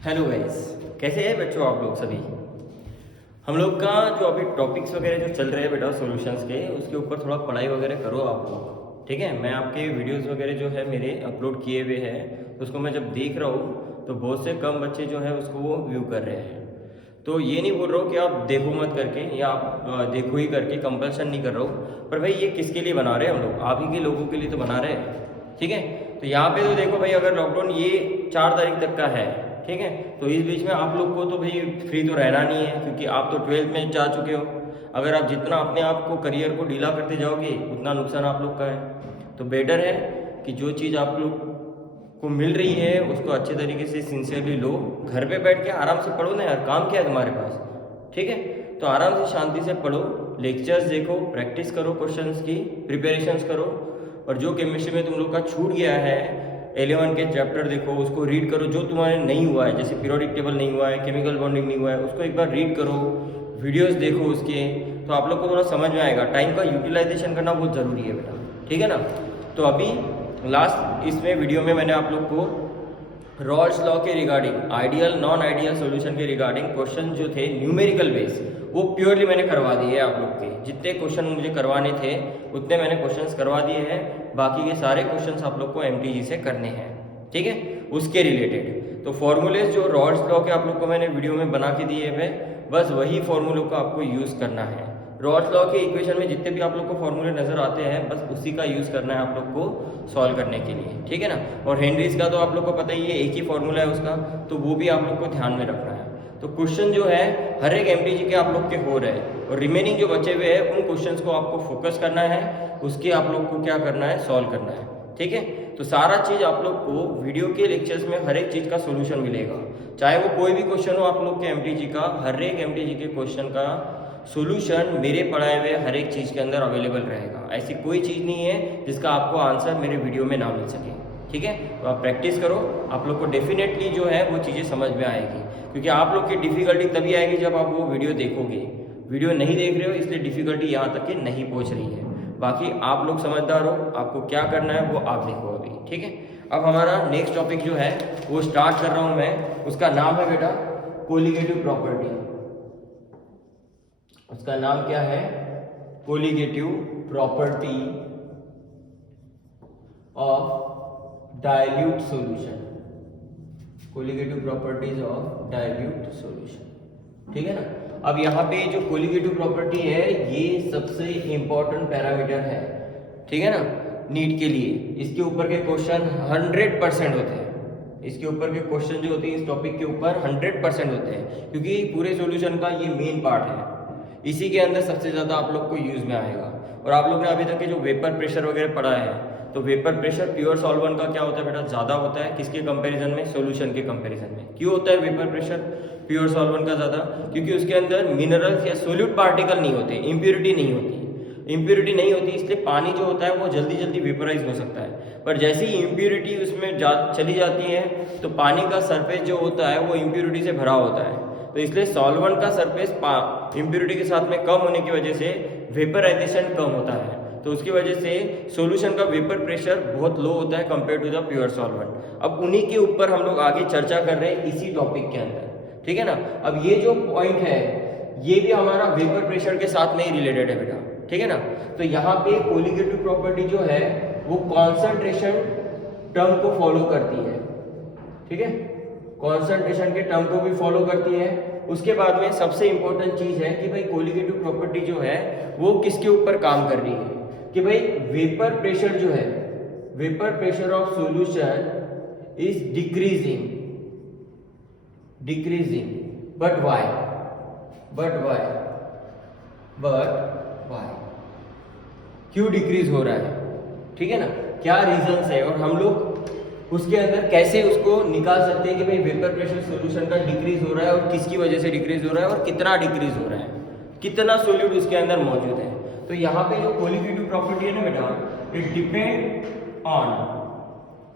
Hello guys, कैसे हैं बच्चों आप लोग सभी। हम लोग का जो अभी टॉपिक्स वगैरह जो चल रहे हैं बेटा सॉल्यूशंस के, उसके ऊपर थोड़ा पढ़ाई वगैरह करो आप लोग, ठीक है। मैं आपके वीडियोस वगैरह जो है मेरे अपलोड किए हुए हैं, उसको मैं जब देख रहा हूँ तो बहुत से कम बच्चे जो है उसको वो व्यू कर रहे हैं। तो ये नहीं बोल रहा हूँ कि आप देखो मत करके या आप देखो ही करके कंपल्सन नहीं कर रहा हूँ, पर भाई ये किसके लिए बना रहे हैं हम लोग, आप ही के लोगों के लिए तो बना रहे हैं, ठीक है। तो यहाँ पे तो देखो भाई, अगर लॉकडाउन ये 4 तारीख तक का है, ठीक है, तो इस बीच में आप लोग को तो भाई फ्री तो रहना नहीं है, क्योंकि आप तो 12th में जा चुके हो। अगर आप जितना अपने आप को करियर को ढीला करते जाओगे उतना नुकसान आप लोग का है। तो बेटर है कि जो चीज़ आप लोग को मिल रही है उसको अच्छे तरीके से सिंसियरली लो। घर पे बैठ के आराम से पढ़ो ना यार, काम क्या है तुम्हारे पास, ठीक है। तो आराम से शांति से पढ़ो, लेक्चर्स देखो, प्रैक्टिस करो, क्वेश्चंस की प्रिपरेशंस करो। और जो केमिस्ट्री में तुम लोग का छूट गया है 11 के चैप्टर देखो, उसको रीड करो। जो तुम्हारे नहीं हुआ है, जैसे पीरियोडिक टेबल नहीं हुआ है, केमिकल बॉन्डिंग नहीं हुआ है, उसको एक बार रीड करो, वीडियोस देखो उसके, तो आप लोग को थोड़ा समझ में आएगा। टाइम का यूटिलाइजेशन करना बहुत ज़रूरी है बेटा, ठीक है ना। तो अभी लास्ट इसमें वीडियो में मैंने आप लोग को रॉल्स लॉ के regarding ideal non ideal solution के रिगार्डिंग क्वेश्चन जो थे न्यूमेरिकल बेस, वो प्योरली मैंने करवा दिए हैं आप लोग के। जितने क्वेश्चन मुझे करवाने थे उतने मैंने क्वेश्चंस करवा दिए हैं। बाकी के सारे क्वेश्चंस आप लोग को एमटीजी से करने हैं, ठीक है, उसके रिलेटेड। तो फॉर्मूलेज जो रॉल्स लॉ के आप लोग को मैंने वीडियो में बना के दिए हैं, बस वही फॉर्मूलों को आपको यूज़ करना है। रॉल्स लॉ के इक्वेशन में जितने भी आप लोग को फॉर्मूले नजर आते हैं, बस उसी का यूज़ करना है आप लोग को सॉल्व करने के लिए, ठीक है ना। और हेनरीज का तो आप लोग को पता ही है, एक ही फॉर्मूला है उसका, तो वो भी आप लोग को ध्यान में रखना है। तो क्वेश्चन जो है हर एक एमटीजी के आप लोग के हो रहे हैं, और रिमेनिंग जो बचे हुए हैं उन क्वेश्चंस को आपको फोकस करना है, उसके आप लोग को क्या करना है, सॉल्व करना है, ठीक है। तो सारा चीज़ आप लोग को वीडियो के लेक्चर्स में हर एक चीज़ का सोल्यूशन मिलेगा। चाहे वो कोई भी क्वेश्चन हो आप लोग के एमटीजी का, हर एक एमटीजी के क्वेश्चन का सोल्यूशन मेरे पढ़ाए हुए हर एक चीज़ के अंदर अवेलेबल रहेगा। ऐसी कोई चीज़ नहीं है जिसका आपको आंसर मेरे वीडियो में ना मिल सके, ठीक है। तो आप प्रैक्टिस करो, आप लोग को डेफिनेटली जो है वो चीज़ें समझ में आएगी। क्योंकि आप लोग की डिफ़िकल्टी तभी आएगी जब आप वो वीडियो देखोगे। वीडियो नहीं देख रहे हो इसलिए डिफ़िकल्टी यहाँ तक कि नहीं पहुँच रही है। बाकी आप लोग समझदार हो, आपको क्या करना है वो आप देखो अभी, ठीक है। अब हमारा नेक्स्ट टॉपिक जो है वो स्टार्ट कर रहा हूँ मैं। उसका नाम है बेटा कोलिगेटिव प्रॉपर्टी। उसका नाम क्या है, colligative property of dilute solution. Colligative properties of dilute solution, ठीक है ना। अब यहाँ पे जो कोलिगेटिव प्रॉपर्टी है ये सबसे इंपॉर्टेंट पैरामीटर है, ठीक है ना, नीट के लिए। इसके ऊपर के क्वेश्चन 100% होते हैं। इसके ऊपर के क्वेश्चन जो होते हैं इस टॉपिक के ऊपर 100% होते हैं, क्योंकि पूरे सॉल्यूशन का ये मेन पार्ट है। इसी के अंदर सबसे ज़्यादा आप लोग को यूज़ में आएगा। और आप लोग ने अभी तक के जो वेपर प्रेशर वगैरह पढ़ा है, तो वेपर प्रेशर प्योर सॉल्वेंट का क्या होता है बेटा, ज़्यादा होता है। किसके कंपैरिजन में, सॉल्यूशन के कंपैरिजन में। क्यों होता है वेपर प्रेशर प्योर सॉल्वेंट का ज़्यादा, क्योंकि उसके अंदर मिनरल्स या सोल्यूट पार्टिकल नहीं होते, इम्प्योरिटी नहीं होती। इम्प्योरिटी नहीं होती इसलिए पानी जो होता है वो जल्दी जल्दी वेपराइज हो सकता है। पर जैसे ही इम्प्योरिटी उसमें चली जाती है तो पानी का सरफेस जो होता है वो इम्प्योरिटी से भरा होता है। तो इसलिए सॉल्वेंट का सरफेस इम्प्योरिटी के साथ में कम होने की वजह से वेपराइजेशन कम होता है। तो उसकी वजह से सॉल्यूशन का वेपर प्रेशर बहुत लो होता है compare to the pure solvent. अब उन्हीं के ऊपर हम लोग आगे चर्चा कर रहे हैं इसी टॉपिक के अंदर, ठीक है ना। अब ये जो पॉइंट है ये भी हमारा वेपर प्रेशर के साथ में ही रिलेटेड है बेटा, ठीक है ना। तो यहाँ पे कोलिगेटिव प्रॉपर्टी जो है वो कॉन्सेंट्रेशन टर्म को फॉलो करती है, ठीक है, कॉन्सेंट्रेशन के टर्म को भी फॉलो करती है। उसके बाद में सबसे इंपॉर्टेंट चीज है कि भाई कोलिगेटिव प्रॉपर्टी जो है वो किसके ऊपर काम कर रही है, कि भाई वेपर प्रेशर जो है, vapour pressure of solution is decreasing, but why, क्यों डिक्रीज हो रहा है, ठीक है ना, क्या रीजंस है, और हम लोग उसके अंदर कैसे उसको निकाल सकते हैं कि भाई वेपर प्रेशर सॉल्यूशन का डिक्रीज हो रहा है और किसकी वजह से डिक्रीज हो रहा है और कितना डिक्रीज हो रहा है, कितना सोल्यूट उसके अंदर मौजूद है। तो यहाँ पे जो कोलिगेटिव प्रॉपर्टी है ना बेटा, it depend on,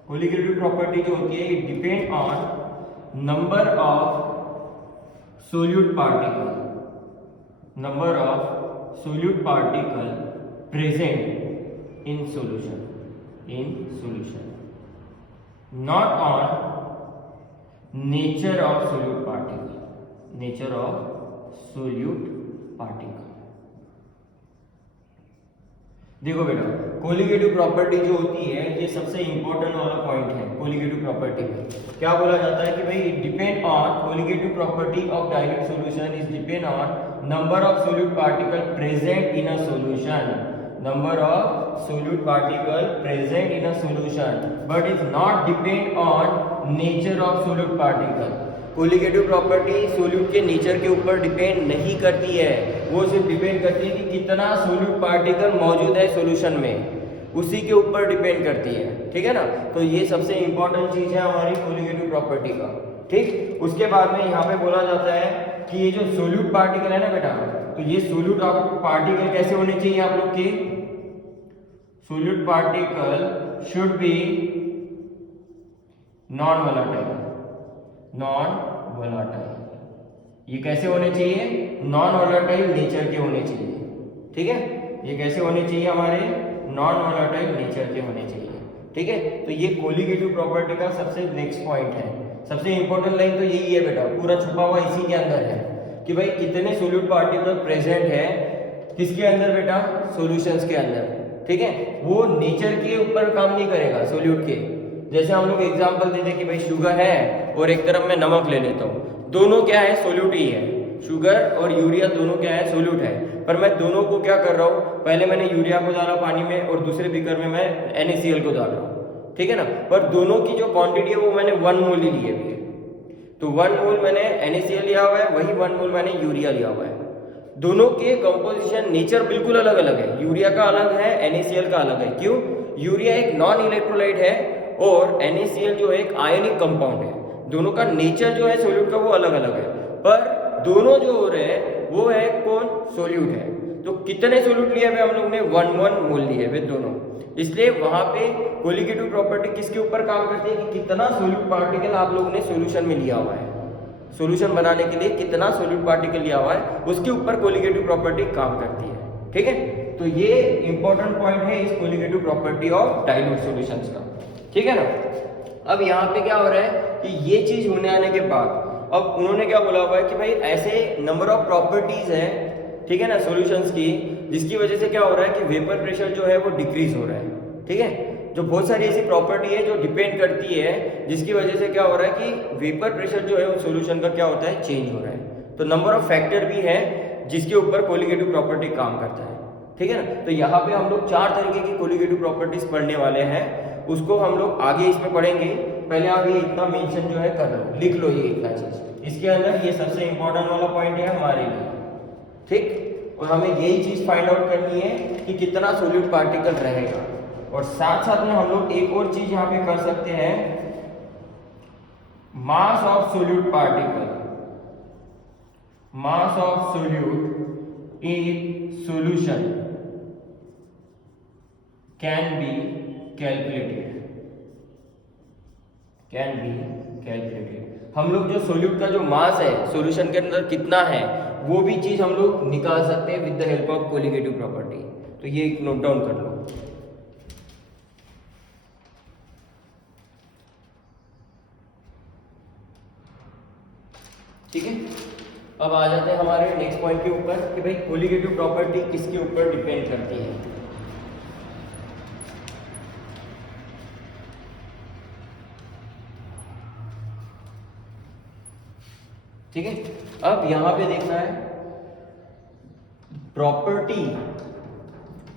colligative property जो होती है it depend on number of solute particle, number of solute particle present in solution, not on nature of solute particle, nature of solute particle. देखो बेटा, colligative property जो होती है ये सबसे इंपॉर्टेंट वाला पॉइंट है। कोलिगेटिव प्रॉपर्टी में क्या बोला जाता है कि भाई depend on colligative property of dilute solution is depend on number of solute particle present in a solution, number of solute particle present in a solution, but is not depend on nature of solute particle. Colligative property solute के nature के ऊपर depend नहीं करती है, वो सिर्फ depend करती है कि कितना सोल्यूट पार्टिकल मौजूद है सॉल्यूशन में, उसी के ऊपर डिपेंड करती है। ठीक है ना, तो ये सबसे इंपॉर्टेंट चीज है हमारी कोलिगेटिव प्रॉपर्टी का। ठीक, उसके बाद में यहाँ पे बोला जाता है कि ये जो सोल्यूट पार्टिकल है ना बेटा, तो ये सोल्यूट पार्टिकल कैसे होने चाहिए आप लोग के? Solute particle should be non volatile, non volatile. ये कैसे होने चाहिए? नॉन वोलेटाइल नेचर के होने चाहिए। ठीक है, ये कैसे होने चाहिए? हमारे नॉन वोलेटाइल नेचर के होने चाहिए। ठीक है, तो ये कोलिगेटिव प्रॉपर्टी का सबसे नेक्स्ट पॉइंट है। सबसे इंपॉर्टेंट लाइन तो यही है बेटा, पूरा छुपा हुआ इसी के अंदर है कि भाई कितने सोल्यूट पार्टिकल प्रेजेंट है किसके अंदर बेटा? सॉल्यूशंस के अंदर। ठीक है, वो नेचर के ऊपर काम नहीं करेगा सोल्यूट के। जैसे हम लोग एग्जांपल देते हैं कि भाई शुगर है और एक तरफ मैं नमक ले लेता हूँ, दोनों क्या है? सोल्यूट ही है। शुगर और यूरिया दोनों क्या है? सोल्यूट है। पर मैं दोनों को क्या कर रहा हूँ, पहले मैंने यूरिया को डाला पानी में और दूसरे बीकर में मैं NaCl को डाल रहा हूँ। ठीक है ना, पर दोनों की जो क्वांटिटी है वो मैंने 1 मोल ही ली है। तो 1 मोल मैंने NaCl लिया हुआ है, वही 1 मोल मैंने यूरिया लिया हुआ है। दोनों के कंपोजिशन नेचर बिल्कुल अलग अलग है। यूरिया का अलग है, NaCl का अलग है। क्यों? यूरिया एक नॉन इलेक्ट्रोलाइट है और NaCl जो एक आयनिक कंपाउंड है। दोनों का नेचर जो है सोल्यूट का वो अलग अलग है, पर दोनों जो हो रहे हैं वो है कौन? सोल्यूट है। तो कितने सोल्यूट लिए हुए हम लोग ने? 1 मोल लिए हुए दोनों। इसलिए वहां पे कोलिगेटिव प्रॉपर्टी किसके ऊपर काम करती है कि कितना सोल्यूट पार्टिकल आप लोगों ने सोल्यूशन में लिया हुआ है। सोल्यूशन बनाने के लिए कितना सोल्यूट पार्टिकल लिया हुआ है उसके ऊपर कोलिगेटिव प्रॉपर्टी काम करती है। ठीक है, तो ये इंपॉर्टेंट पॉइंट है इस colligative property of dilute solutions का। ठीक है ना, अब यहाँ पे क्या हो रहा है कि ये चीज होने आने के बाद अब उन्होंने क्या बोला हुआ है कि भाई ऐसे नंबर ऑफ प्रॉपर्टीज हैं, ठीक है ना, सॉल्यूशंस की, जिसकी वजह से क्या हो रहा है कि वेपर प्रेशर जो है वो डिक्रीज हो रहा है। ठीक है, जो बहुत सारी ऐसी प्रॉपर्टी है जो डिपेंड करती है, जिसकी वजह से क्या हो रहा है कि वेपर प्रेशर जो है वो सॉल्यूशन का क्या होता है? चेंज हो रहा है। तो नंबर ऑफ फैक्टर भी है जिसके ऊपर कोलिगेटिव प्रॉपर्टी काम करता है। ठीक है ना, तो यहाँ पे हम लोग 4 तरीके की कोलिगेटिव प्रॉपर्टीज पढ़ने वाले हैं, उसको हम लोग आगे इसमें पढ़ेंगे। पहले आप ये इतना मेंशन जो है कर लो, लिख लो ये इतना चीज इसके अंदर, ये सबसे इंपॉर्टेंट वाला पॉइंट है हमारे लिए। ठीक, और हमें यही चीज फाइंड आउट करनी है कि कितना सोल्यूट पार्टिकल रहेगा। और साथ साथ में हम लोग एक और चीज यहाँ पे कर सकते हैं, mass of solute particle, mass of solute in solution can be calculated, can be calculated. हम लोग जो सोल्यूट का जो मास है सॉल्यूशन के अंदर कितना है वो भी चीज हम लोग निकाल सकते हैं with the help of colligative property. तो ये नोट डाउन कर लो। ठीक है, अब आ जाते हैं हमारे नेक्स्ट पॉइंट के ऊपर कि भाई कोलिगेटिव प्रॉपर्टी किसके ऊपर डिपेंड करती है। ठीक है, अब यहां पे देखना है property,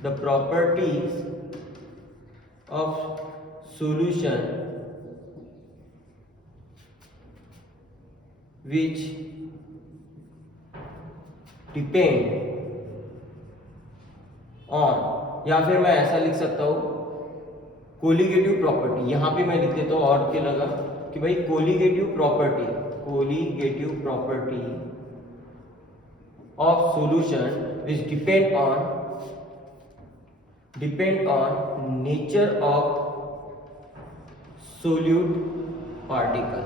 the properties of solution which depend on, या फिर मैं ऐसा लिख सकता हूं कोलिगेटिव प्रॉपर्टी। यहां पे मैं लिख देता हूं और क्या लगा कि भाई colligative property, colligative property of solution which depend on nature of solute particle,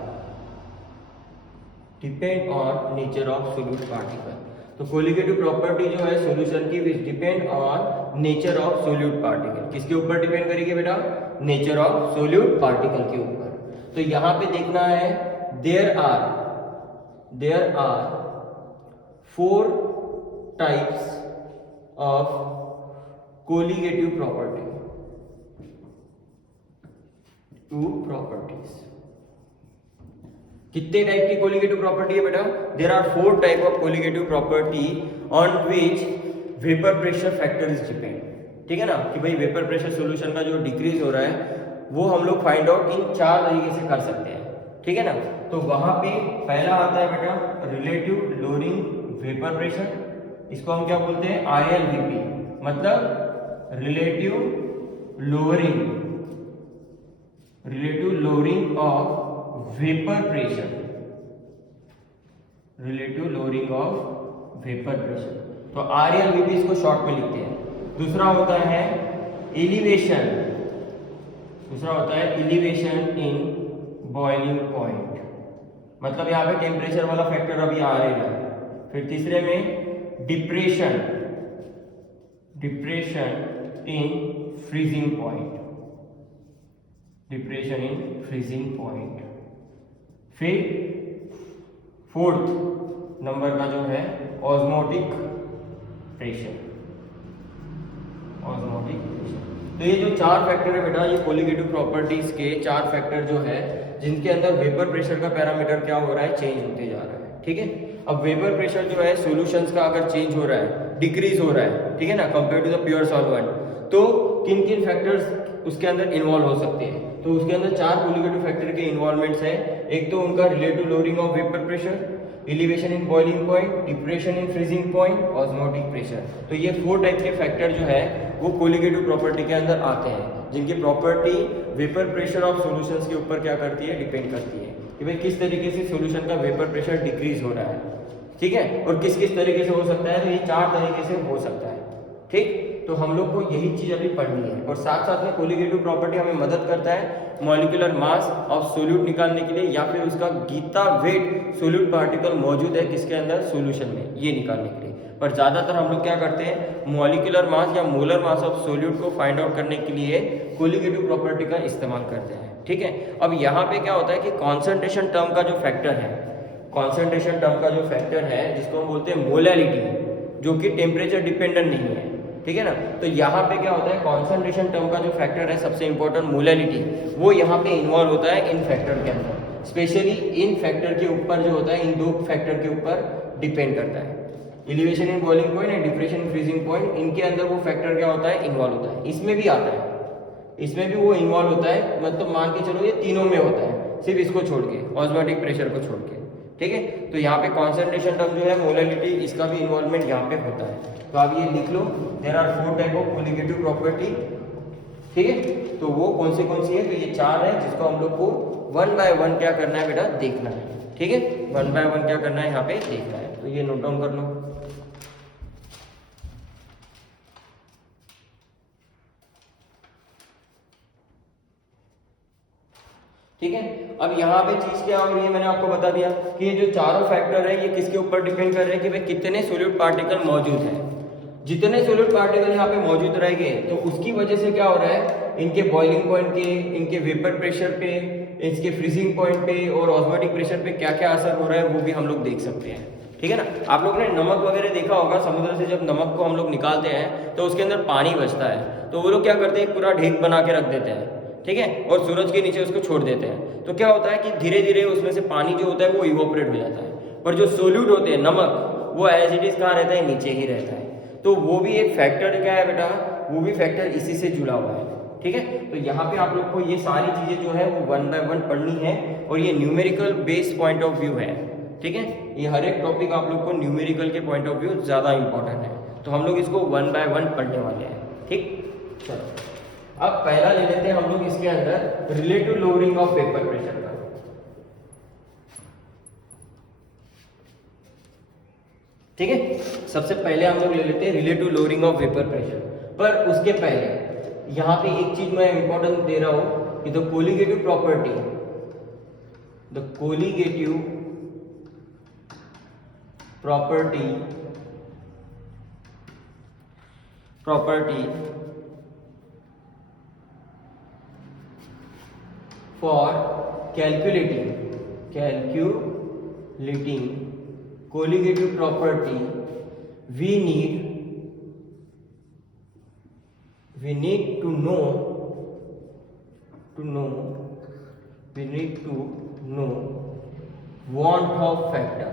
depend on nature of solute particle. तो कोलिगेटिव प्रॉपर्टी जो है सॉल्यूशन की विच depend on nature of solute particle, किसके ऊपर डिपेंड करेगी बेटा? नेचर ऑफ सोल्यूट पार्टिकल के ऊपर। तो यहाँ पे देखना है there are 4 types of colligative property, 2 properties. कितने टाइप की कोलिगेटिव प्रॉपर्टी है बेटा? There are 4 type of colligative property on which vapour pressure factor is depend. ठीक है ना, कि भाई वेपर प्रेशर सॉल्यूशन का जो डिक्रीज हो रहा है वो हम लोग फाइंड आउट इन 4 तरीके से कर सकते हैं। ठीक है ना, तो वहां पे पहला आता है बेटा रिलेटिव लोअरिंग वेपर प्रेशर, इसको हम क्या बोलते हैं? RLVP, मतलब relative lowering of vapour pressure, relative lowering of vapour pressure, तो RLVP इसको शॉर्ट में लिखते हैं। दूसरा होता है एलिवेशन इन बॉइलिंग पॉइंट, मतलब यहाँ पे टेम्परेचर वाला फैक्टर अभी आ रहा है। फिर तीसरे में डिप्रेशन इन फ्रीजिंग पॉइंट, फिर फोर्थ नंबर का जो है ऑस्मोटिक प्रेशर। तो ये जो 4 फैक्टर है बेटा, ये कोलिगेटिव प्रॉपर्टीज के 4 फैक्टर जो है जिनके अंदर वेपर प्रेशर का पैरामीटर क्या हो रहा है? चेंज होते जा रहा है। ठीक है, अब वेपर प्रेशर जो है सॉल्यूशंस का अगर चेंज हो रहा है, डिक्रीज हो रहा है, ठीक है ना, compare to the pure solvent, तो किन किन फैक्टर्स उसके अंदर इन्वॉल्व हो सकते हैं? तो उसके अंदर 4 कोलिगेटिव फैक्टर के इन्वॉल्वमेंट्स है। एक तो उनका relative lowering of vapour pressure, elevation in boiling point, depression in freezing point, osmotic pressure. तो ये 4 टाइप के फैक्टर जो है वो कोलिगेटिव प्रॉपर्टी के अंदर आते हैं, जिनकी property vapour pressure of solutions के ऊपर क्या करती है? डिपेंड करती है कि भाई किस तरीके से सॉल्यूशन का वेपर प्रेशर डिक्रीज हो रहा है। ठीक है, और किस किस तरीके से हो सकता है? तो ये 4 तरीके से हो सकता है। ठीक, तो हम लोग को यही चीज अभी पढ़नी है, और साथ साथ में कोलिगेटिव प्रॉपर्टी हमें मदद करता है मॉलिक्यूलर मास ऑफ सोल्यूट निकालने के लिए, या फिर उसका गीता वेट सोल्यूट पार्टिकल मौजूद है किसके अंदर? सॉल्यूशन में, ये निकालने के लिए। पर ज़्यादातर हम लोग क्या करते हैं? मॉलिक्यूलर मास या मोलर मास ऑफ सोल्यूट को फाइंड आउट करने के लिए कोलिगेटिव प्रॉपर्टी का इस्तेमाल करते हैं। ठीक है, अब यहाँ पे क्या होता है कि कॉन्सेंट्रेशन टर्म का जो फैक्टर है, जिसको हम बोलते हैं मोलैलिटी, जो कि टेम्परेचर डिपेंडेंट नहीं है। ठीक है ना, तो यहाँ पे क्या होता है? कॉन्सेंट्रेशन टर्म का जो फैक्टर है, सबसे इंपॉर्टेंट मोलैलिटी, वो यहाँ पे इन्वॉल्व होता है इन फैक्टर के अंदर। स्पेशली इन फैक्टर के ऊपर जो होता है, इन 2 फैक्टर के ऊपर डिपेंड करता है। Elevation in boiling point and depression in freezing point, इनके अंदर वो फैक्टर क्या होता है? इन्वॉल्व होता है। इसमें भी आता है, इसमें भी वो इन्वॉल्व होता है, मतलब मान के चलो ये तीनों में होता है, सिर्फ इसको छोड़ के, ऑस्मोटिक प्रेशर को छोड़ के। ठीक है, तो यहाँ पे कॉन्सेंट्रेशन टर्म जो है मोलैलिटी, इसका भी इन्वॉल्वमेंट यहाँ पे होता है। तो आप ये लिख लो, there are 4 type of colligative property. ठीक है, तो वो कौन सी है? तो ये 4 है, जिसको हम लोग को 1 बाय 1 क्या करना है बेटा? देखना है। ठीक है, 1 बाय 1 क्या करना है? यहाँ पे देखना है। तो ये नोट डाउन कर लो। ठीक है, अब यहाँ पे चीज क्या हो रही है? मैंने आपको बता दिया कि ये जो चारों फैक्टर है, ये किसके ऊपर डिपेंड कर रहे हैं कि भाई कितने सोल्यूट पार्टिकल मौजूद हैं। जितने सोल्यूट पार्टिकल यहाँ पे मौजूद रहेंगे, तो उसकी वजह से क्या हो रहा है? इनके बॉइलिंग पॉइंट के, इनके वेपर प्रेशर पे, इसके फ्रीजिंग पॉइंट पे और ऑस्मोटिक प्रेशर पे क्या क्या असर हो रहा है, वो भी हम लोग देख सकते हैं। ठीक है ना, आप लोग ने नमक वगैरह देखा होगा, समुद्र से जब नमक को हम लोग निकालते हैं तो उसके अंदर पानी बचता है, तो वो लोग क्या करते हैं? पूरा ढेक बना के रख देते हैं। ठीक है, और सूरज के नीचे उसको छोड़ देते हैं। तो क्या होता है कि धीरे धीरे उसमें से पानी जो होता है वो इवोपरेट हो जाता है, पर जो सोल्यूट होते हैं, नमक, वो एज इट इज कहाँ रहता है? नीचे ही रहता है। तो वो भी एक फैक्टर क्या है बेटा? वो भी फैक्टर इसी से जुड़ा हुआ है। ठीक है, तो यहाँ पे आप लोग को ये सारी चीजें जो है वो 1 बाय 1 पढ़नी है, और ये numerical based point of view है। ठीक है, ये हर एक टॉपिक आप लोग को न्यूमेरिकल के पॉइंट ऑफ व्यू ज्यादा इंपॉर्टेंट है, तो हम लोग इसको 1 बाय 1 पढ़ने वाले हैं। ठीक, चलो अब पहला ले लेते हैं हम लोग इसके अंदर relative lowering of vapour pressure का। ठीक है, सबसे पहले हम लोग ले लेते हैं relative lowering of vapour pressure. पर उसके पहले यहाँ पे एक चीज मैं इंपॉर्टेंट दे रहा हूं कि the colligative property for calculating calculating colligative property, we need to know want of factor,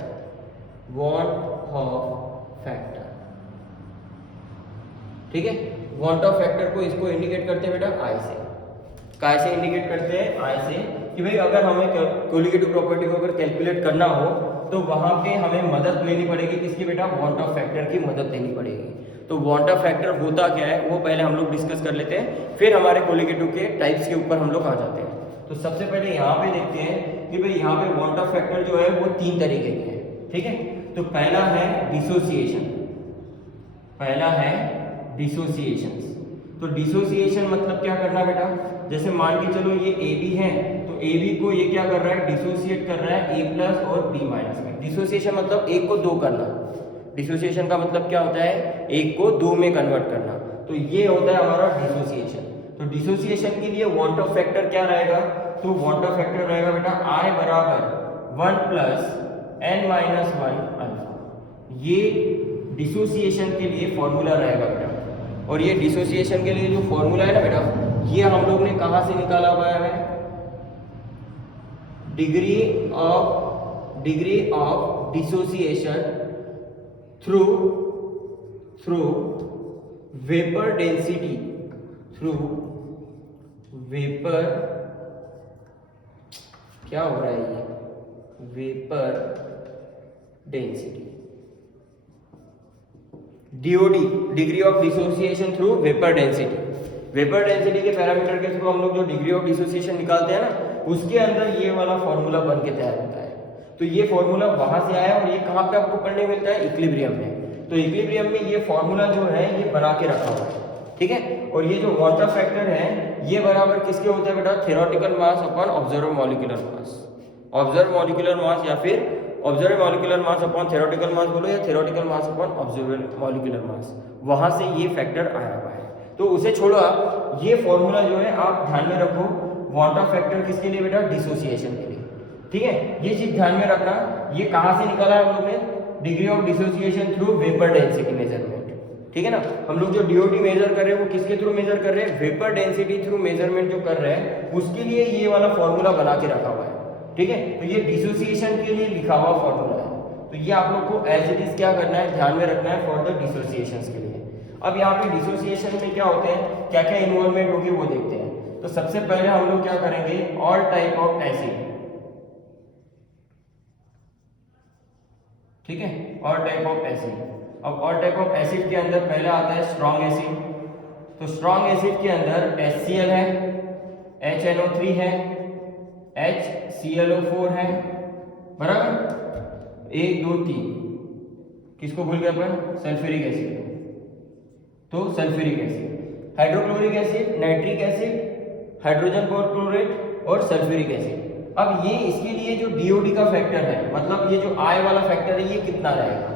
ठीक है। want of factor को इसको इंडिकेट करते हैं बेटा I से। काय से इंडिकेट करते हैं? I से, कि भाई अगर हमें कोलिगेटिव प्रॉपर्टी को अगर कैलकुलेट करना हो तो वहां पे हमें मदद लेनी पड़ेगी किसकी बेटा? want of factor की मदद लेनी पड़ेगी। तो want of factor होता क्या है वो पहले हम लोग डिस्कस कर लेते हैं, फिर हमारे कोलिगेटिव के टाइप्स के ऊपर हम लोग आ जाते हैं। तो सबसे पहले यहाँ पे देखते हैं कि भाई यहाँ पे want of factor जो है वो 3 तरीके के हैं, ठीक है। तो पहला है डिसोसिएशन, तो डिसोसिएशन मतलब क्या करना बेटा? जैसे मान के चलो ये AB है, तो AB को ये क्या कर रहा है? डिसोसिएट कर रहा है A प्लस और B माइनस में। डिसोसिएशन मतलब एक को दो करना। डिसोसिएशन का मतलब क्या होता है? एक को दो में कन्वर्ट करना। तो ये होता है हमारा डिसोसिएशन। तो डिसोसिएशन के लिए want of factor क्या रहेगा? तो want of factor रहेगा बेटा I बराबर 1 प्लस n माइनस 1 अल्फा। ये डिसोसिएशन के लिए फॉर्मूला रहेगा बेटा। और ये डिसोसिएशन के लिए जो फॉर्मूला है ना बेटा, ये हम लोग ने कहाँ से निकाला हुआ है? Degree of dissociation through vapour density, क्या हो रहा है ये? Vapour density, DOD, degree of dissociation through vapour density. Vapour density के पैरामीटर के थ्रू हम लोग जो डिग्री ऑफ डिसोसिएशन निकालते हैं ना, उसके अंदर ये वाला फॉर्मूला बन के तैयार होता है। तो ये फॉर्मूला वहां से आया और ये कहाँ पे आपको पढ़ने मिलता है? इक्विलिब्रियम में। तो इक्विलिब्रियम में ये फॉर्मूला जो है ये बना के रखा हुआ है, ठीक है। और ये जो want of factor है ये बराबर किसके होता है बेटा? Theoretical mass upon observe molecular mass. Observe molecular mass या फिर observe molecular mass upon theoretical mass बोलो, या theoretical mass upon observe molecular mass, वहां से ये फैक्टर आया हुआ है। तो उसे छोड़ो आप, ये फॉर्मूला जो है आप ध्यान में रखो। want of factor किसके लिए बेटा? डिसोसिएशन के लिए, ठीक है। ये चीज ध्यान में रखना। ये कहाँ से निकाला है हम लोग ने? Degree of dissociation through vapour density measurement, ठीक है ना। हम लोग जो DOD मेजर कर रहे हैं वो किसके थ्रू मेजर कर रहे हैं? वेपर डेंसिटी थ्रू मेजरमेंट जो कर रहे हैं उसके लिए ये वाला फॉर्मूला बना के रखा हुआ है, ठीक है। तो ये डिसोसिएशन के लिए लिखा हुआ फॉर्मूला है। तो ये आप लोग को एज इट इज क्या करना है? ध्यान में रखना है फॉर द डिसोसिएशंस के लिए। अब यहाँ पे डिसोसिएशन में क्या होते हैं, क्या क्या इन्वॉल्वमेंट होगी वो देखते हैं। तो सबसे पहले हम लोग क्या करेंगे? ऑल टाइप ऑफ एसिड, ठीक है, ऑल टाइप ऑफ एसिड। अब ऑल टाइप ऑफ एसिड के अंदर पहला आता है स्ट्रॉन्ग एसिड। तो स्ट्रॉन्ग एसिड के अंदर HCl है, HNO3 है, HClO4 है, बराबर। 1 2 3 किसको भूल गए अपन? Sulphuric acid. तो sulphuric acid, hydrochloric acid, nitric acid, hydrogen perchlorate और सल्फ्यूरिक एसिड। अब ये इसके लिए जो DOD का फैक्टर है, मतलब ये जो I वाला फैक्टर है ये कितना रहेगा?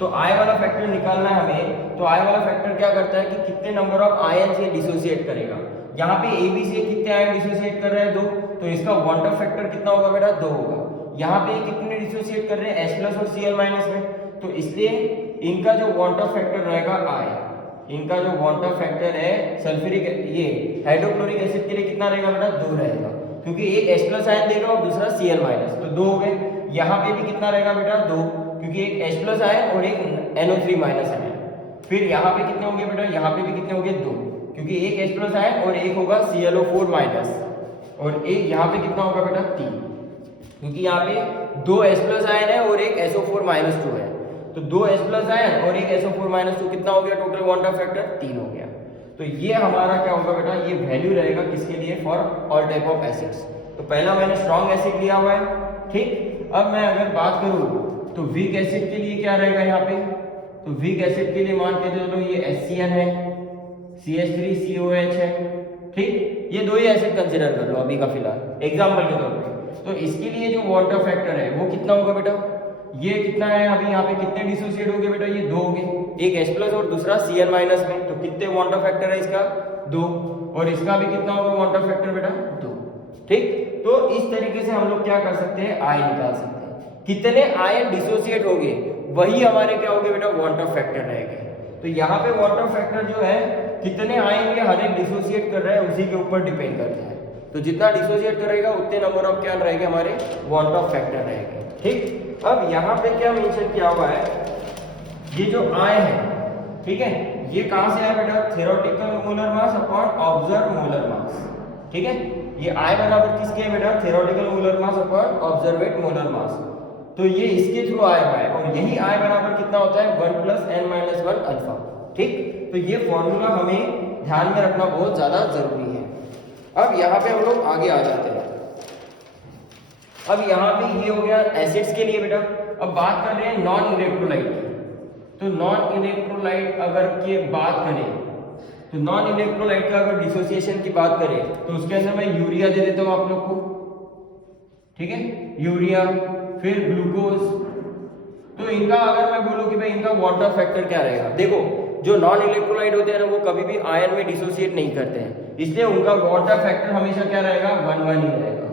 तो I वाला फैक्टर निकालना है हमें। तो I वाला फैक्टर क्या करता है कि कितने नंबर ऑफ आयन से डिसोसिएट करेगा। यहाँ पे AB से कितने आयन डिसोसिएट कर रहे हैं? 2। तो इसका want of फैक्टर कितना होगा बेटा? 2 होगा। यहाँ पे कितने डिसोसिएट कर रहे हैं? H प्लस और Cl माइनस में। तो इसलिए इनका जो want of फैक्टर रहेगा I, इनका जो want of फैक्टर है सल्फ्यूरिक, ये हाइड्रोक्लोरिक एसिड के लिए कितना रहेगा बेटा? 2 रहेगा, क्योंकि एक H प्लस आयन देगा और दूसरा Cl माइनस, तो 2 हो गए। यहाँ पे भी कितना रहेगा बेटा? 2, क्योंकि एक H प्लस आयन और एक NO3 माइनस आयन। फिर यहाँ पे कितने होंगे बेटा? यहाँ पे भी कितने होंगे? 2, क्योंकि एक H प्लस आयन और एक होगा ClO4 माइनस, और एक यहाँ पे कितना होगा बेटा? 3, क्योंकि यहाँ पे 2 H प्लस आयन है और एक SO4 माइनस 2 है। तो 2 H प्लस आयन और एक SO4 माइनस 2 कितना हो गया? टोटल want of फैक्टर 3 हो गया। तो ये हमारा क्या होगा बेटा? ये वैल्यू रहेगा किसके लिए? For all type of acids. तो पहला मैंने स्ट्रॉन्ग एसिड लिया हुआ है, ठीक। अब मैं अगर बात करूं तो वीक एसिड के लिए क्या रहेगा यहाँ पे? तो वीक एसिड के लिए मान के चलो ये HCN है, CH3COH है, ठीक। ये 2 ही एसिड कंसिडर कर लो अभी का फिलहाल एग्जाम्पल के तौर पे। तो इसके लिए जो want of फैक्टर है वो कितना होगा बेटा? ये कितना है? अभी यहाँ पे कितने डिसोसिएट हो गए बेटा? ये 2 हो गए, एक H प्लस और दूसरा Cl माइनस में। तो कितने want of फैक्टर है इसका? 2। और इसका भी कितना होगा want of फैक्टर बेटा? 2। ठीक, तो इस तरीके से हम लोग क्या कर सकते हैं, आई निकाल सकते हैं। कितने आयन डिसोसिएट हो गए वही हमारे क्या हो गए बेटा, वांट ऑफ फैक्टर रहेगा। तो यहाँ पे वांट ऑफ फैक्टर जो है कितने आयन ये हर एक डिसोसिएट कर रहा है उसी के ऊपर डिपेंड करता है। तो जितना डिसोसिएट करेगा उतने नंबर ऑफ क्या रहेंगे हमारे, वांट ऑफ फैक्टर रहेंगे। ठीक, अब यहाँ पे क्या मेंशन किया हुआ है, ये जो आयन है, ठीक है, ये कहाँ से आया बेटा, theoretical molar mass upon observe molar mass. ठीक है, ये आई बराबर किसके है बेटा, theoretical molar mass upon observed molar mass. तो ये इसके थ्रू आया हुआ है और यही आई बराबर कितना होता है, 1 + n-1 अल्फा। ठीक, तो ये फॉर्मूला हमें ध्यान में रखना बहुत ज्यादा जरूरी है। अब यहाँ पे हम लोग आगे आ जाते हैं। अब यहाँ पे ये हो गया एसिड्स के लिए बेटा। अब बात कर रहे हैं नॉन इलेक्ट्रोलाइट की। तो नॉन इलेक्ट्रोलाइट अगर की बात करें, तो नॉन इलेक्ट्रोलाइट का अगर डिसोसिएशन की बात करें तो उसके अंदर मैं यूरिया दे देता हूं आप लोग को। ठीक है, यूरिया, फिर ग्लूकोज। तो इनका अगर मैं बोलूं कि भाई इनका वांट ऑफ फैक्टर क्या रहेगा, देखो जो नॉन इलेक्ट्रोलाइट होते हैं ना वो कभी भी आयन में डिसोसिएट नहीं करते हैं, इसलिए उनका वांट ऑफ फैक्टर हमेशा क्या रहेगा, 1 1 ही रहेगा।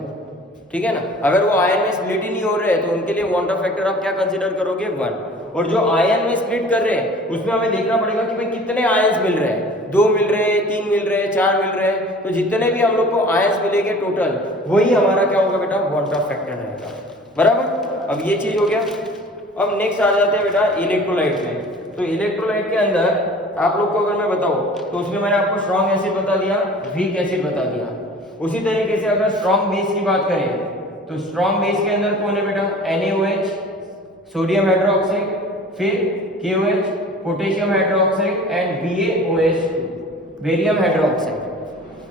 ठीक है ना, अगर वो आयन में स्प्लिट ही नहीं हो रहे तो उनके लिए वांट ऑफ फैक्टर आप क्या कंसीडर करोगे, 1। और जो आयन में स्प्लिट कर रहे हैं उसमें हमें देखना पड़ेगा कि भाई कितने आयंस मिल रहे हैं, 2 मिल रहे हैं, 3 मिल रहे हैं, 4 मिल रहे हैं। तो जितने भी हम लोग को आयंस मिलेंगे टोटल, वही हमारा क्या होगा बेटा, वांट ऑफ फैक्टर रहेगा। बराबर, अब ये चीज हो गया। अब नेक्स्ट आ जाते हैं बेटा इलेक्ट्रोलाइट में। तो इलेक्ट्रोलाइट के अंदर आप लोग को अगर मैं बताऊं तो उसमें मैंने आपको स्ट्रॉन्ग एसिड बता दिया, वीक एसिड बता दिया। उसी तरीके से अगर स्ट्रॉन्ग बेस की बात करें तो स्ट्रॉन्ग बेस के अंदर कौन है बेटा, NaOH, सोडियम हाइड्रोक्साइड, फिर KOH, potassium hydroxide and BaOH, barium hydroxide.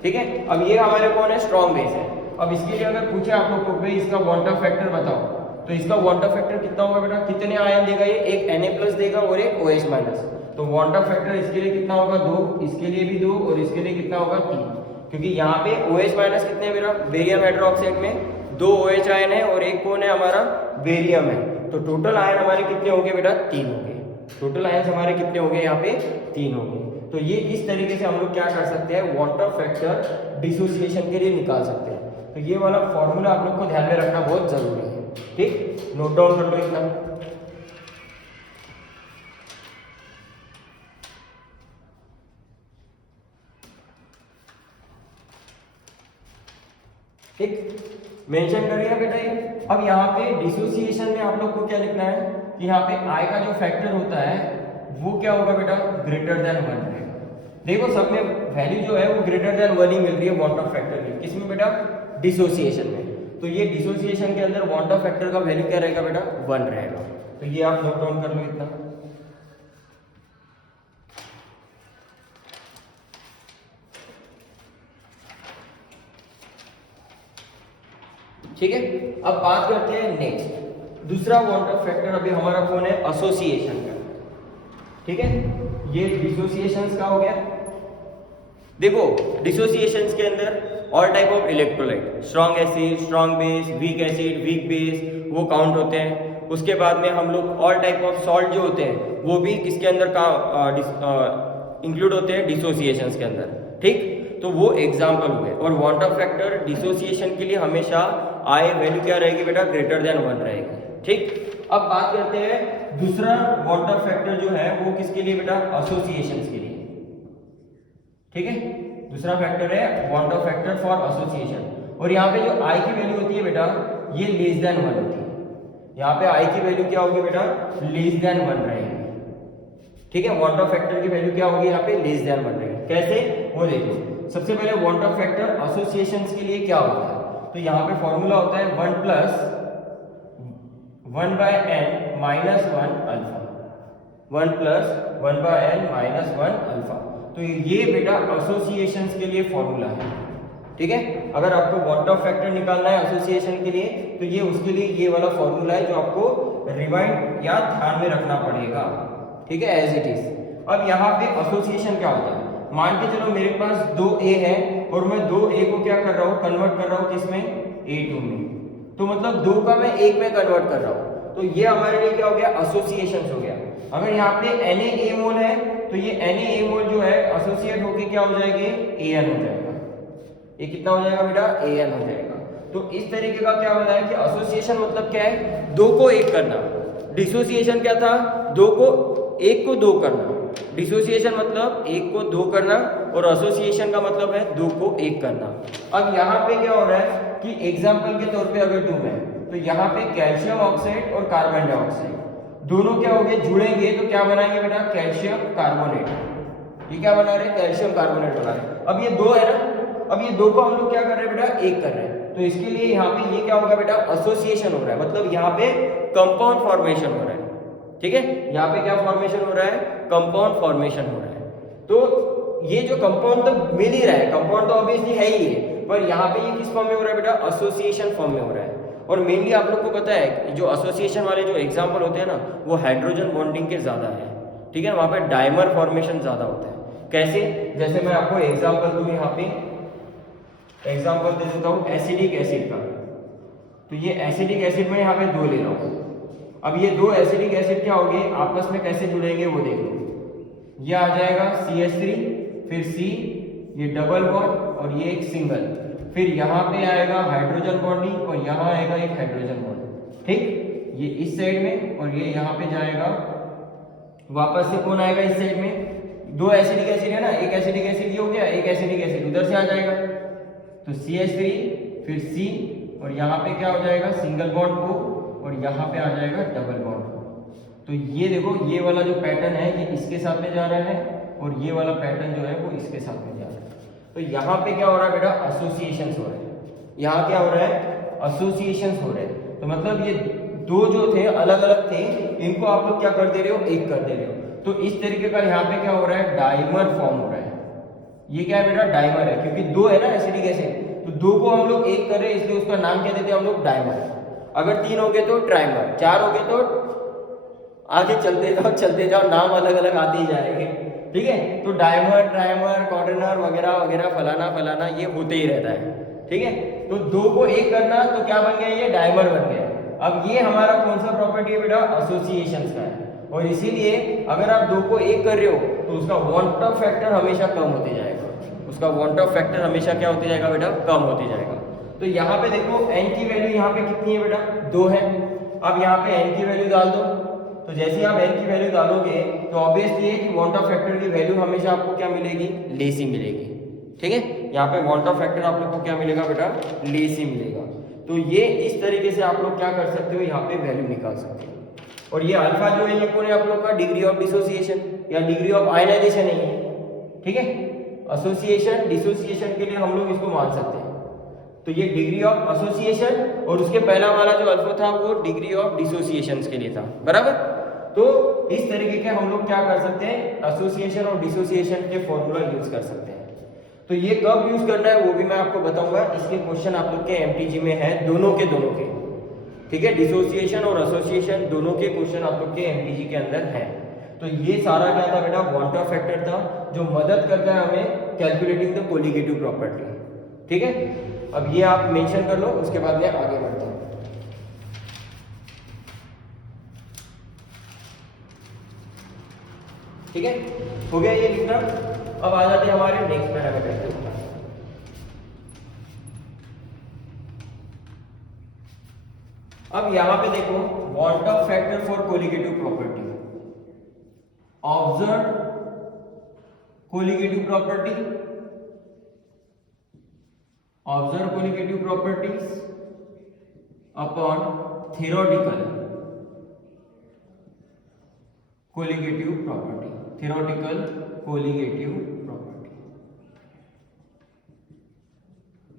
ठीक है, अब ये हमारे कौन है, स्ट्रॉन्ग बेस है। अब इसके लिए अगर पूछे आप लोग को इसका वांट ऑफ फैक्टर बताओ, तो इसका वांट ऑफ फैक्टर कितना होगा बेटा, कितने आयन देगा ये, एक Na+ देगा और एक OH-। तो वांट ऑफ फैक्टर इसके लिए कितना होगा, 2, इसके लिए भी 2 और इसके लिए कितना होगा, 3। क्योंकि यहाँ पे OH- कितने हैं मेरा, बेरियम हाइड्रोक्साइड में 2 OH आयन है और एक कौन है हमारा, बेरियम है। तो टोटल आयन हमारे कितने होंगे बेटा, 3 होंगे। टोटल आयन हमारे कितने होंगे, यहाँ पे 3 होंगे। तो ये इस तरीके से हम लोग क्या कर सकते हैं, वांट ऑफ फैक्टर डिसोसिएशन के लिए निकाल सकते हैं। तो ये वाला फॉर्मूला आप लोग को ध्यान में रखना बहुत जरूरी है। ठीक, नोट डाउन कर लो इतना। ठीक, मेंशन कर लिया बेटा ये। अब यहाँ पे डिसोसिएशन में आप लोग को क्या लिखना है कि यहाँ पे आई का जो फैक्टर होता है वो क्या होगा बेटा, ग्रेटर देन 1 रहेगा। देखो सब में वैल्यू जो है वो ग्रेटर देन 1 ही मिल रही है वांट ऑफ फैक्टर की, किसमें बेटा, डिसोसिएशन में। तो ये डिसोसिएशन के अंदर वांट ऑफ फैक्टर का वैल्यू क्या रहेगा बेटा, 1 रहेगा। तो ये आप नोट डाउन कर लो इतना। ठीक है, अब बात करते हैं नेक्स्ट, दूसरा वांट ऑफ फैक्टर अभी हमारा कौन है, एसोसिएशन का। ठीक है, ये डिसोसिएशंस का हो गया। देखो डिसोसिएशंस के अंदर all type of electrolyte, strong acid, strong base, weak acid, weak base, वो काउंट होते हैं। उसके बाद में हम लोग ऑल टाइप ऑफ सॉल्ट जो होते हैं वो भी किसके अंदर का इंक्लूड होते हैं, डिसोसिएशंस के अंदर। ठीक, तो वो एग्जाम्पल हुए। और वांट ऑफ फैक्टर डिसोसिएशन के लिए हमेशा आई वैल्यू क्या रहेगी बेटा, ग्रेटर देन 1 रहेगी। ठीक, अब बात करते हैं दूसरा वांट ऑफ फैक्टर जो है वो किसके लिए बेटा, एसोसिएशंस के लिए। ठीक है, दूसरा फैक्टर है want of factor for association. और यहाँ पे जो आई की वैल्यू होती है बेटा ये लेस देन 1 होती है। यहाँ पे आई की वैल्यू क्या होगी बेटा, लेस देन 1 रहेगी। ठीक है, वांट ऑफ फैक्टर की वैल्यू क्या होगी यहाँ पे, लेस देन 1 रहेगी। कैसे, वो देखो। सबसे पहले वांट ऑफ फैक्टर एसोसिएशंस के लिए क्या होता है, तो यहाँ पे फॉर्मूला होता है 1 + 1/n-1 अल्फा, 1 + 1/n-1 अल्फा। तो ये बेटा एसोसिएशंस के लिए फॉर्मूला है। ठीक है, अगर आपको वांट ऑफ फैक्टर निकालना है एसोसिएशन के लिए तो ये उसके लिए ये वाला फॉर्मूला है जो आपको रिवाइंड या ध्यान में रखना पड़ेगा। ठीक है, एज इट इज। अब यहाँ पे एसोसिएशन क्या होता है, मान के चलो मेरे पास 2A है और मैं 2A को क्या कर रहा हूँ, कन्वर्ट कर रहा हूँ किसमें, A2 में। तो मतलब 2 का मैं 1 में कन्वर्ट कर रहा हूँ। तो ये हमारे लिए क्या हो गया, एसोसिएशन हो गया। अगर यहाँ पे Na मोल है तो ये Na मोल जो है एसोसिएट होके क्या हो जाएंगे, An हो जाएगा। ये कितना हो जाएगा बेटा, AN हो जाएगा। तो इस तरीके का क्या होता है कि एसोसिएशन मतलब क्या है, दो को एक करना। डिसोसिएशन क्या था, एक को दो करना। डिसोसिएशन मतलब एक को दो करना और एसोसिएशन का मतलब है दो को एक करना। अब यहाँ पे क्या हो रहा है कि एग्जाम्पल के तौर पे अगर दूं मैं, तो यहाँ पे कैल्शियम ऑक्साइड और कार्बन डाइऑक्साइड दोनों क्या हो गए, जुड़ेंगे तो क्या बनाएंगे बेटा, कैल्शियम कार्बोनेट। ये क्या बना रहे हैं, कैल्शियम कार्बोनेट बना रहे हैं। अब ये दो है ना, अब ये दो को हम लोग क्या कर रहे हैं बेटा, एक कर रहे हैं। तो इसके लिए यहाँ पे ये क्या होगा बेटा, एसोसिएशन हो रहा है, मतलब यहाँ पे कंपाउंड फॉर्मेशन हो रहा है। ठीक है, यहाँ पे क्या फॉर्मेशन हो रहा है, कंपाउंड फॉर्मेशन हो रहा है। तो ये जो कंपाउंड तो मिल ही रहा है, कंपाउंड तो ऑब्वियसली है ही है, पर यहाँ पे ये किस फॉर्म में हो रहा है बेटा, एसोसिएशन फॉर्म में हो रहा है। और मेनली आप लोग को पता है जो एसोसिएशन वाले जो एग्जाम्पल होते हैं ना, वो हाइड्रोजन बॉन्डिंग के ज्यादा है। ठीक है, वहां पे डाइमर फॉर्मेशन ज्यादा होता है। कैसे, जैसे मैं आपको एग्जाम्पल दूं, यहाँ पे एग्जाम्पल दे देता हूँ एसिडिक एसिड का। तो ये एसिडिक एसिड में यहाँ पे दो ले रहा हूँ। अब ये दो एसिडिक एसिड क्या होंगे, आपस में कैसे जुड़ेंगे वो देखो। ये आ जाएगा CH3, फिर C, ये डबल बॉन्ड और ये एक सिंगल, फिर यहाँ पे आएगा हाइड्रोजन बॉन्डिंग और यहाँ आएगा एक हाइड्रोजन बॉन्ड। ठीक, ये इस साइड में और ये यहाँ पे जाएगा, वापस से कौन आएगा इस साइड में, दो एसिडिक एसिड है ना, एक एसिडिक एसिड ये हो गया, एक एसिडिक एसिड उधर से आ जाएगा। तो CH3 फिर C और यहाँ पे क्या हो जाएगा, सिंगल बॉन्ड को, और यहाँ पे आ जाएगा डबल बॉन्ड को। तो ये देखो, ये वाला जो पैटर्न है ये इसके साथ में जा रहा है और ये वाला पैटर्न जो है वो इसके साथ में जा रहा है। तो यहाँ पे क्या हो रहा है बेटा, एसोसिएशंस हो रहे हैं। यहाँ क्या हो रहा है, एसोसिएशंस हो रहे हैं। तो मतलब ये दो जो थे अलग अलग थे, इनको आप लोग क्या कर दे रहे हो, एक कर दे रहे हो। तो इस तरीके का यहाँ पे क्या हो रहा है, डाइमर फॉर्म हो रहा है। ये क्या है बेटा, डाइमर है, क्योंकि दो है ना एसिडिक एसिड, तो दो को हम लोग एक कर रहे हैं, इसलिए उसका नाम क्या देते हैं हम लोग, डाइमर। अगर तीन हो गए तो ट्राइमर, चार हो गए तो आगे चलते जाओ नाम अलग अलग आते ही जाएंगे। ठीक है, तो डाइमर, ट्राइमर, क्वाड्रेनर वगैरह वगैरह, फलाना फलाना ये होते ही रहता है। ठीक है, तो दो को एक करना तो क्या बन गया, ये डाइमर बन गया। अब ये हमारा कौन सा प्रॉपर्टी है बेटा, एसोसिएशंस का है। और इसीलिए अगर आप दो को एक कर रहे हो तो उसका वांट ऑफ फैक्टर हमेशा कम होते जाएगा, उसका वांट ऑफ फैक्टर हमेशा क्या होते जाएगा बेटा, कम होते जाएगा। तो यहाँ पे देखो n की वैल्यू यहाँ पे कितनी है बेटा, 2 है। अब यहाँ पे n की वैल्यू डाल दो, तो जैसे ही आप n की वैल्यू डालोगे तो ऑब्वियसली है कि वांट ऑफ फैक्टर की वैल्यू हमेशा आपको क्या मिलेगी, लेस ही मिलेगी। ठीक है, यहाँ पे वांट ऑफ फैक्टर आप लोग को क्या मिलेगा बेटा, लेस ही मिलेगा। तो ये इस तरीके से आप लोग क्या कर सकते हो, यहाँ पे वैल्यू निकाल सकते हो। और ये अल्फा जो है ये कौन है आप लोग का, डिग्री ऑफ डिसोसिएशन या डिग्री ऑफ आयनाइजेशन है। ठीक है, एसोसिएशन डिसोसिएशन के लिए हम लोग इसको मान सकते हैं। तो ये डिग्री ऑफ एसोसिएशन और उसके पहला वाला जो अल्फा था वो डिग्री ऑफ डिसोसिएशन के लिए था, बराबर। तो इस तरीके के हम लोग क्या कर सकते हैं, एसोसिएशन और डिसोसिएशन के फॉर्मूला यूज कर सकते हैं। तो ये कब यूज करना है वो भी मैं आपको बताऊंगा। इसके क्वेश्चन आप लोग के एमटीजी में है, दोनों के। ठीक है, डिसोसिएशन और एसोसिएशन दोनों के क्वेश्चन आप लोग के एमटीजी के अंदर है। तो ये सारा क्या था बेटा, वांट ऑफ फैक्टर था, जो मदद करता है हमें कैलकुलेटिंग द कोलिगेटिव प्रॉपर्टी। ठीक है, अब ये आप मेंशन कर लो, उसके बाद मैं आगे बढ़ता हूँ। ठीक है, हो गया ये लिखना। अब आ जाते हैं हमारे नेक्स्ट पैरामीटर पे। अब यहां पे देखो, want of factor for colligative property, observe colligative property, observe colligative properties upon theoretical colligative property, theoretical colligative property.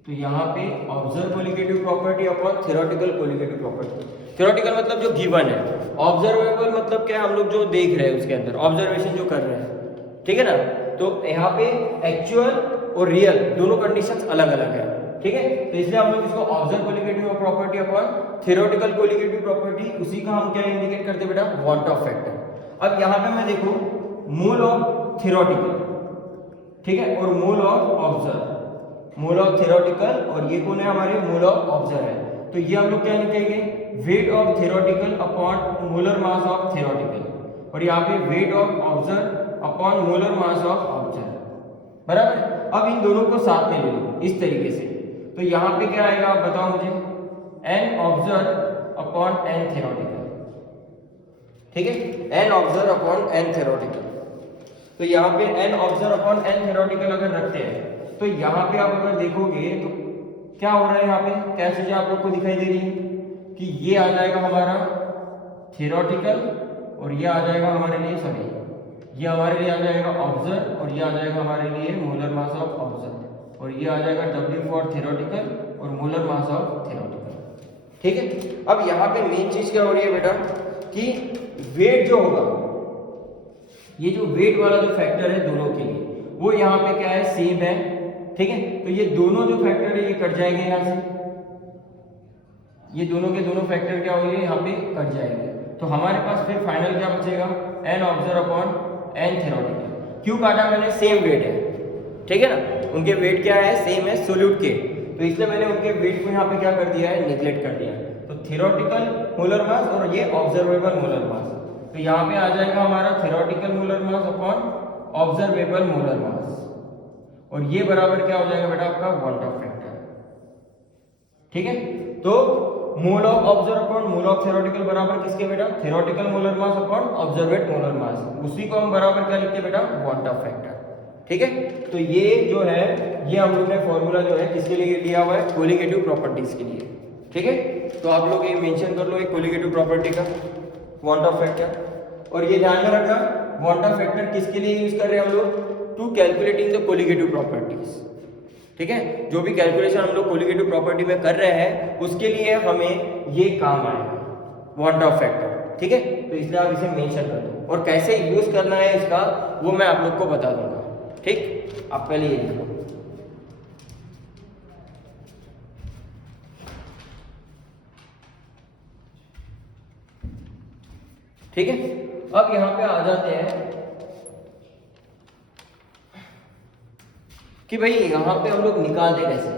तो यहाँ पे observe colligative property upon theoretical colligative property. Theoretical मतलब जो गिवन है, ऑब्जर्वेबल मतलब क्या, हम लोग जो देख रहे हैं उसके अंदर ऑब्जर्वेशन जो कर रहे हैं। ठीक है ना, तो यहाँ पे एक्चुअल और रियल दोनों कंडीशंस अलग अलग है। ठीक है, तो इसलिए हम लोग इसको observe colligative property upon theoretical colligative property, उसी का हम क्या इंडिकेट करते हैं बेटा, वांट ऑफ फैक्टर। अब यहाँ पे मैं देखो मोल ऑफ थ्योरेटिकल, ठीक है, और मोल of observe, mole of theoretical और ये कौन है हमारे, मोल ऑफ ऑब्जर्व है। तो ये हम लोग क्या लिखेंगे, weight of theoretical upon molar mass of theoretical, और यहाँ पे weight of observe upon molar mass of observe, बराबर। अब इन दोनों को साथ में ले लो इस तरीके से, तो यहाँ पे क्या आएगा आप बताओ मुझे, n observe upon n theoretical, ठीक है, n observe upon n theoretical. तो यहाँ पे n observe upon n theoretical अगर रखते हैं तो यहाँ पे आप अगर देखोगे तो क्या हो रहा है, यहाँ पे क्या चीजें आप लोग को दिखाई दे रही है कि ये आ जाएगा हमारा थ्योरेटिकल और ये आ जाएगा हमारे लिए, सॉरी ये हमारे लिए आ जाएगा ऑब्जर्व और ये आ जाएगा हमारे लिए मोलर मास ऑफ ऑब्जर्व और ये आ जाएगा W फॉर थ्योरेटिकल और मोलर मास ऑफ थ्योरेटिकल, ठीक है। अब यहाँ पे मेन चीज क्या हो रही है बेटा कि वेट जो होगा, ये जो वेट वाला जो फैक्टर है दोनों के लिए वो यहाँ पे क्या है, सेम है, ठीक है। तो ये दोनों जो फैक्टर है ये कट जाएंगे यहाँ से, ये दोनों के दोनों फैक्टर क्या होंगे यहाँ पे कट जाएंगे, तो हमारे पास फिर फाइनल क्या बचेगा, n observe upon n theoretical. क्यों काटा मैंने, सेम वेट है, ठीक है ना, उनके वेट क्या है, सेम है सोल्यूट के, तो इसलिए मैंने उनके वेट को यहाँ पे क्या कर दिया है, निगलेक्ट कर दिया है। तो थ्योरेटिकल मोलर मास और ये ऑब्जर्वेबल मोलर मास, तो यहाँ पे आ जाएगा हमारा theoretical molar mass upon observable molar mass और ये बराबर क्या हो जाएगा बेटा आपका वॉल्ट ऑफ फैक्टर, ठीक है। तो mole of observe upon mole of theoretical बराबर किसके बेटा, theoretical molar mass upon observed molar mass, उसी को हम बराबर क्या लिखते हैं बेटा, वॉल्ट ऑफ फैक्टर, ठीक है। तो ये जो है ये हम लोग ने फॉर्मूला जो है किसके लिए लिया हुआ है, कोलिगेटिव प्रॉपर्टीज के लिए, ठीक है। तो आप लोग ये मेंशन कर लो एक कोलिगेटिव प्रॉपर्टी का वॉल्ट ऑफ फैक्टर, और ये ध्यान में रखना वॉल्ट ऑफ फैक्टर किसके लिए यूज कर रहे हैं हम लोग, to calculating the colligative properties, ठीक है। जो भी कैलकुलेशन हम लोग कोलिगेटिव प्रॉपर्टी में कर रहे हैं उसके लिए हमें ये काम आएगा वॉल्ट ऑफ फैक्टर, ठीक है। तो इसलिए आप इसे मेंशन कर दो और कैसे यूज करना है इसका वो मैं आप लोग को बता दूंगा, ठीक। आप पहले ये लिखो, ठीक है। अब यहां पे आ जाते हैं कि भाई यहाँ पे हम लोग निकालते कैसे,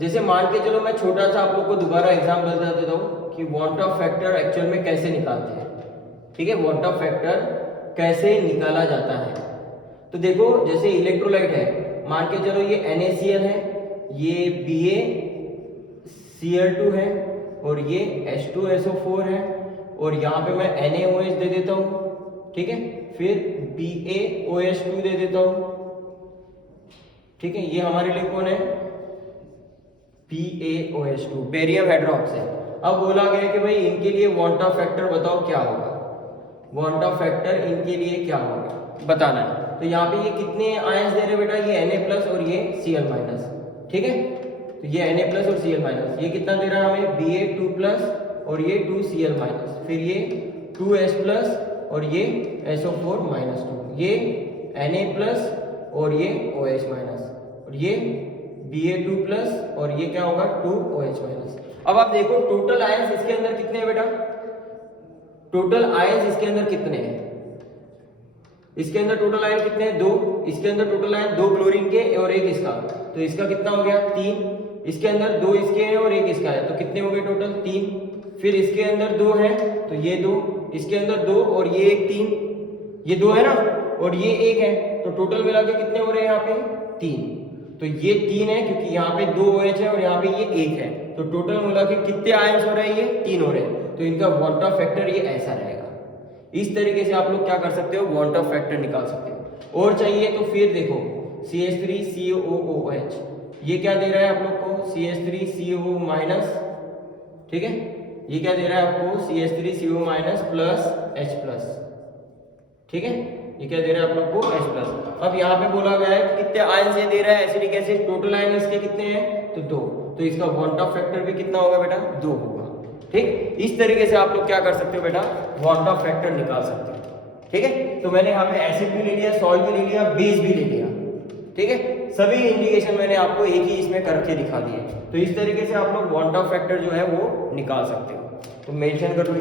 जैसे मान के चलो मैं छोटा सा आप लोग को दोबारा एग्जाम्पल बता देता हूँ कि वॉल्ट ऑफ फैक्टर एक्चुअल में कैसे निकालते हैं, ठीक है। वॉल्ट ऑफ फैक्टर कैसे निकाला जाता है, तो देखो जैसे इलेक्ट्रोलाइट है, मान के चलो ये NaCl है, ये BaCl2 है और ये H2SO4 है और यहाँ पे मैं NaOH दे देता हूँ, ठीक है, फिर BaOH2 दे देता हूँ, ठीक है। ये हमारे लिए कौन है, BaOH2 बेरियम हाइड्रोक्साइड। अब बोला गया कि भाई इनके लिए वॉल्ट ऑफ फैक्टर बताओ क्या होगा, वॉल्ट ऑफ फैक्टर इनके लिए क्या होगा बताना है। तो यहाँ पे ये कितने आयंस दे रहे बेटा, ये Na+ और ये Cl-, ठीक है। तो ये Na+ और Cl-, ये कितना दे रहा है हमें, Ba2+ और ये 2Cl-, फिर ये 2H+ और ये SO4-2, ये Na+ और ये OH- और ये Ba2+ और ये क्या होगा 2OH-। अब आप देखो टोटल आयंस इसके अंदर कितने हैं बेटा, टोटल आयंस इसके अंदर कितने हैं, इसके अंदर टोटल आयन कितने हैं, 2, इसके अंदर टोटल आयन 2 क्लोरीन के और 1 इसका, तो इसका कितना हो गया 3, इसके अंदर 2 इसके हैं और 1 इसका है, तो कितने हो गए टोटल 3, फिर इसके अंदर 2 है तो ये 2, इसके अंदर 2 और ये 1 3, ये 2 है ना और ये 1 है, तो टोटल मिला के कितने हो रहे हैं यहाँ पे 3, तो ये 3 है क्योंकि यहाँ पे 2 OH है और यहाँ पे ये 1 है, तो टोटल मिला के कितने आयंस हो रहे हैं, ये 3 हो रहे हैं, तो इनका वॉल्ट ऑफ फैक्टर ये ऐसा रहेगा। इस तरीके से आप लोग क्या कर सकते हो, वॉल्ट ऑफ फैक्टर निकाल सकते हो। और चाहिए तो फिर देखो CH3COOH, ये क्या दे रहा है आप लोग को, CH3CO-, ठीक है, ये क्या दे रहा है आपको CH3CO- प्लस H+, ठीक है, ये क्या दे रहा है आप लोग को H+। अब यहाँ पे बोला गया है कि कितने आयंस ये दे रहा है एसिडिक एसिड, टोटल आयन इसके कितने हैं तो 2, तो इसका वॉल्ट ऑफ फैक्टर भी कितना होगा बेटा 2 होगा, ठीक। इस तरीके से आप लोग क्या कर सकते हो बेटा, वॉल्ट ऑफ फैक्टर निकाल सकते हो, ठीक है। तो मैंने यहाँ पे एसिड भी ले लिया, सॉल्ट भी ले लिया, बेस भी ले लिया, ठीक है, सभी इंडिकेशन मैंने आपको एक ही इसमें करके दिखा दिए। तो इस तरीके से आप लोग वॉल्ट ऑफ फैक्टर जो है वो निकाल सकते हो, तो मेंशन कर लो।